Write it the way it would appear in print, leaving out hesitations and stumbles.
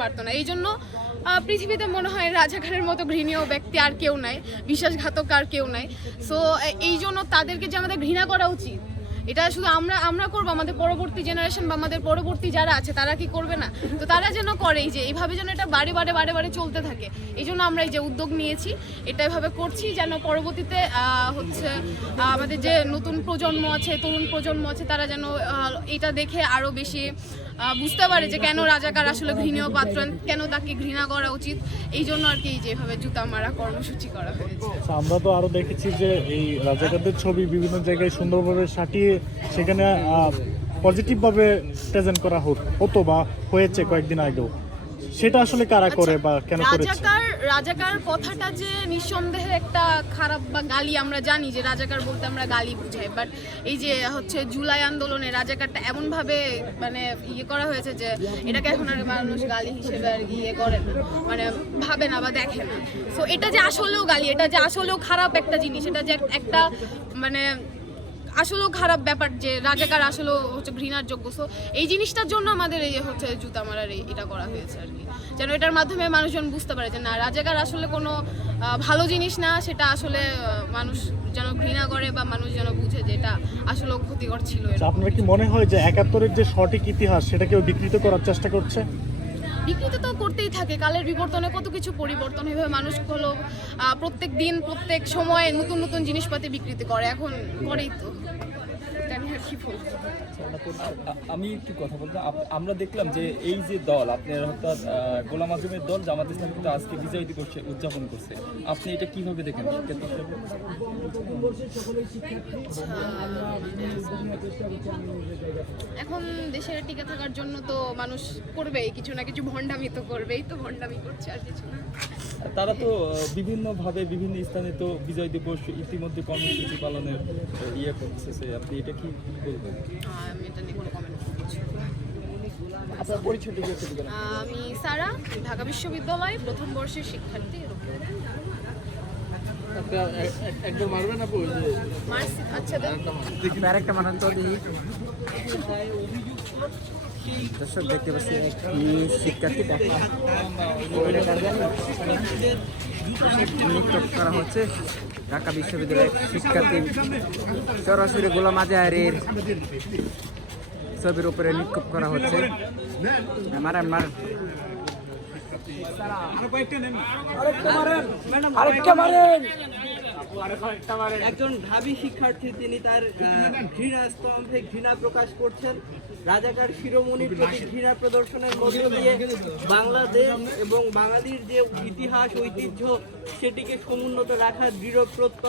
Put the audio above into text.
পারতো না। এই জন্য পৃথিবীতে মনে হয় রাজাকারের মতো ঘৃণীয় ব্যক্তি আর কেউ নাই, বিশ্বাসঘাতক আর কেউ নাই। সো এই জন্য তাদেরকে যে আমাদের ঘৃণা করা উচিত, এটা শুধু আমরা করবো, আমাদের পরবর্তী জেনারেশন বা আমাদের পরবর্তী যারা আছে তারা কি করবে না? তো তারা যেন করে, যে এইভাবে যেন এটা বারে বারে চলতে থাকে। এই জন্য আমরা এই যে উদ্যোগ নিয়েছি, এটা এভাবে করছি যেন পরবর্তীতে আমাদের যে নতুন প্রজন্ম আছে, তরুণ প্রজন্ম আছে, তারা যেন এটা দেখে আরও বেশি বুঝতে পারে যে কেন রাজাকার আসলে ঘৃণীয় পাত্র, কেন তাকে ঘৃণা করা উচিত। এই জন্য আর কি যেভাবে জুতা মারা কর্মসূচি করা হয়েছে। আমরা তো আরো দেখেছি যে এই রাজাকারদের ছবি বিভিন্ন জায়গায় সুন্দরভাবে সাটিয়ে সেখানে পজিটিভ ভাবে প্রেজেন্ট করা হতো বা হয়েছে কয়েকদিন আগেও। সেটা আসলে কারা করে বা কেন করেছে? রাজাকার কথাটা যে নিঃসন্দেহে একটা খারাপ বা গালি, আমরা জানি যে রাজাকার বলতে আমরা গালি বুঝাই, বাট এই যে জুলাই আন্দোলনে রাজাকারটা এমন ভাবে মানে করা হয়েছে যে এটাকে এখন আর মানুষ গালি হিসেবে আর করে না, মানে ভাবে না বা দেখে না। সো এটা যে আসলেও গালি, এটা যে আসলেও খারাপ একটা জিনিস, এটা যে একটা মানে আসলেও খারাপ ব্যাপার যে রাজাকার আসলেও ঘৃণার যোগ্য। সো এই জিনিসটার জন্য আমাদের এই জুতা মারার এটা করা হয়েছে আর কি, যেন এটার মাধ্যমে মানুষজন বুঝতে পারে যে না, রাজাকার আসলে কোনো ভালো জিনিস না, সেটা আসলে মানুষ যেন ঘৃণা করে বা মানুষ যেন বুঝে যে এটা আসলে ক্ষতিকর ছিল। আপনার কি মনে হয় যে ৭১-এর যে সঠিক ইতিহাস সেটাকেও বিকৃত করার চেষ্টা করছে? বিকৃত তো করতেই থাকে, কালের বিবর্তনে কত কিছু পরিবর্তন হয়ে মানুষ হলো প্রত্যেক দিন প্রত্যেক সময়ে নতুন জিনিসপাতি বিকৃতি করে, এখন করেই তো। আমি একটু কথা বলবো। আমরা দেখলাম যে এই যে দল আপনার অর্থাৎ গোলাম আজমের দল জামাত ইসলাম কিন্তু আজকে বিজয় দিবস উদযাপন করছে, আপনি এটা কিভাবে দেখেন? এখন দেশের টিকে থাকার জন্য তো মানুষ করবেই কিছু না কিছু, ভণ্ডামি তো করবেই, তো ভণ্ডামি করছে আর কিছু না। তারা তো বিভিন্নভাবে বিভিন্ন স্থানে তো বিজয় দিবস ইতিমধ্যে কর্মসূচি পালনের করতেছে, আপনি এটা কি বলবেন? আমি এটা নিয়ে কোনো কমেন্ট করছি না। আপনার পরিচয়টা কি একটু বলেন? আমি সারা, ঢাকা বিশ্ববিদ্যালয় প্রথম বর্ষের শিক্ষার্থী। একদম মারবেন আপু? মার্সি, আচ্ছা আরেকটা মানান তো দেখি। দর্শক দেখতে পাচ্ছি একটি শিক্ষার্থী নিয়োগ করা হচ্ছে। ঢাকা বিশ্ববিদ্যালয়ের শিক্ষার্থী সরাসরি গোলাম আজহারের ছবির উপরে নিক্ষেপ করা হচ্ছে। মারেন মারেন একজন ঢাবি শিক্ষার্থী, তিনি তার ঘৃণা স্তম্ভে ঘৃণা প্রকাশ করছেন। রাজাকার শিরোমণির প্রতি ঘৃণা প্রদর্শনের মধ্য দিয়ে বাংলাদেশ এবং বাঙালির যে ইতিহাস ঐতিহ্য সেটিকে সমুন্নত রাখার দৃঢ় প্রত্যয়